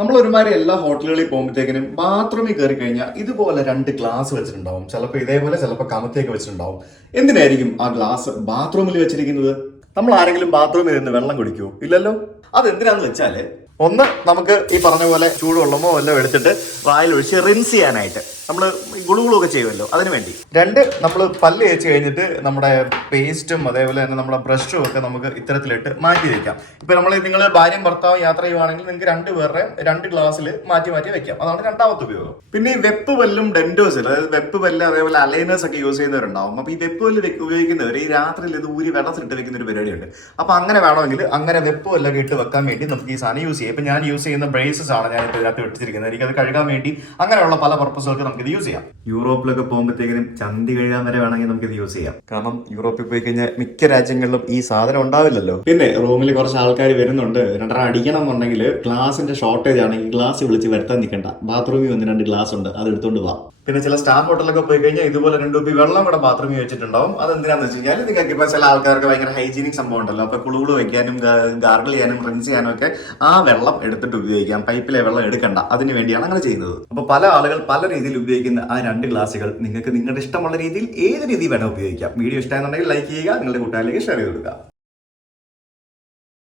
നമ്മൾ ഒരുമാതിരി എല്ലാ ഹോട്ടലുകളിൽ പോകുമ്പോഴത്തേക്കിനും ബാത്റൂമിൽ കയറി കഴിഞ്ഞാൽ ഇതുപോലെ രണ്ട് ഗ്ലാസ് വെച്ചിട്ടുണ്ടാവും. ചിലപ്പോൾ ഇതേപോലെ ചിലപ്പോൾ കമത്തേക്ക് വെച്ചിട്ടുണ്ടാവും. എന്തിനായിരിക്കും ആ ഗ്ലാസ് ബാത്റൂമിൽ വെച്ചിരിക്കുന്നത്? നമ്മൾ ആരെങ്കിലും ബാത്റൂമിൽ നിന്ന് വെള്ളം കുടിക്കുമോ ഇല്ലല്ലോ? അതെന്തിനാന്ന് വെച്ചാൽ ഒന്ന് നമുക്ക് ഈ പറഞ്ഞ പോലെ ചൂടുവെള്ളമോ വല്ലതും എടുത്തിട്ട് വായിൽ ഒഴിച്ച് റിൻസ് ചെയ്യാനായിട്ട്. നമ്മൾ ഗുളുകളൊക്കെ ചെയ്യുമല്ലോ അതിന് വേണ്ടി. രണ്ട് നമ്മൾ പല്ല് തേച്ച് കഴിഞ്ഞിട്ട് നമ്മുടെ പേസ്റ്റും അതേപോലെ തന്നെ നമ്മുടെ ബ്രഷും ഒക്കെ നമുക്ക് ഇത്തരത്തിലിട്ട് മാറ്റി വെക്കാം. ഇപ്പൊ നമ്മൾ നിങ്ങൾ ഭാര്യയും ഭർത്താവും യാത്ര ചെയ്യുവാണെങ്കിൽ നിങ്ങൾക്ക് രണ്ട് പേരുടെ രണ്ട് ഗ്ലാസ്സിൽ മാറ്റി മാറ്റി വെക്കാം. അതാണ് രണ്ടാമത്തെ ഉപയോഗം. പിന്നെ ഈ വെപ്പ് പല്ലും ഡെൻഡോസിൽ അതായത് വെപ്പ് പല്ല് അതേപോലെ അലൈനേഴ്സ് ഒക്കെ യൂസ് ചെയ്യുന്നവരുണ്ടാവും. അപ്പൊ ഈ വെപ്പ് പല്ല് ഉപയോഗിക്കുന്നവർ ഈ രാത്രിയിൽ ഇത് ഊരി വെള്ളത്തിലിട്ട് വെക്കുന്ന ഒരു പരിപാടിയുണ്ട്. അപ്പൊ അങ്ങനെ വേണമെങ്കിൽ അങ്ങനെ വെപ്പ് പല്ലൊക്കെ ഇട്ട് വെക്കാൻ വേണ്ടി നമുക്ക് ഈ സാധനം യൂസ് ചെയ്യാം. ഇപ്പൊ ഞാൻ യൂസ് ചെയ്യുന്ന ബ്രേസസ് ആണ് ഞാൻ ഇപ്പോൾ ഇതിനകത്ത് വെട്ടിച്ചിരിക്കുന്നത്. എനിക്കത് കഴുകാൻ വേണ്ടി അങ്ങനെയുള്ള പല പർപ്പസുകൾക്ക് നമുക്ക് ഇത് യൂസ് ചെയ്യാം. യൂറോപ്പിലൊക്കെ പോകുമ്പോഴത്തേക്കിനും ചന്തി കഴിയാൻ വരെ വേണമെങ്കിൽ നമുക്ക് ഇത് യൂസ് ചെയ്യാം. കാരണം യൂറോപ്പിൽ പോയി കഴിഞ്ഞാൽ മിക്ക രാജ്യങ്ങളിലും ഈ സാധനം ഉണ്ടാവില്ലല്ലോ. പിന്നെ റൂമിൽ കുറച്ച് ആൾക്കാർ വരുന്നുണ്ട്. രണ്ടെണ്ണം അടിക്കണം എന്നുണ്ടെങ്കിൽ ഗ്ലാസിന്റെ ഷോർട്ടേജ് ആണെങ്കിൽ ഗ്ലാസ് വിളിച്ച് വരുത്താൻ നിൽക്കണ്ട. ബാത്റൂമിൽ ഒന്ന് രണ്ട് ഗ്ലാസ് ഉണ്ട്. അത് എടുത്തുകൊണ്ട് പോവാം പിന്നെ ചില സ്റ്റാർ ഹോട്ടലൊക്കെ പോയി കഴിഞ്ഞാൽ ഇതുപോലെ രണ്ട് രൂപ വെള്ളം കൂടെ ബാത്റൂമിൽ വെച്ചിട്ടുണ്ടാവും. അത് എന്തിനാന്ന് വെച്ച് കഴിഞ്ഞാൽ നിങ്ങൾക്ക് ഇപ്പൊ ചില ആൾക്കാർക്ക് ഭയങ്കര ഹൈജീനിക് സംഭവം ഉണ്ടല്ലോ. അപ്പൊ കുളുകുളു വെക്കാനും ഗാർഗിൾ ചെയ്യാനും റിൻസ് ചെയ്യാനും ഒക്കെ ആ വെള്ളം എടുത്തിട്ട് ഉപയോഗിക്കാം. പൈപ്പിലെ വെള്ളം എടുക്കണ്ട. അതിന് വേണ്ടിയാണ് അങ്ങനെ ചെയ്യുന്നത്. അപ്പൊ പല ആളുകൾ പല രീതിയിൽ ഉപയോഗിക്കുന്ന ആ രണ്ട് ഗ്ലാസുകൾ നിങ്ങൾക്ക് നിങ്ങളുടെ ഇഷ്ടമുള്ള രീതിയിൽ ഏത് രീതി വേണം ഉപയോഗിക്കാം. വീഡിയോ ഇഷ്ടമാണെന്നുണ്ടെങ്കിൽ ലൈക്ക് ചെയ്യുക നിങ്ങളുടെ കൂട്ടുകാരിലേക്ക് ഷെയർ ചെയ്ത് കൊടുക്കുക.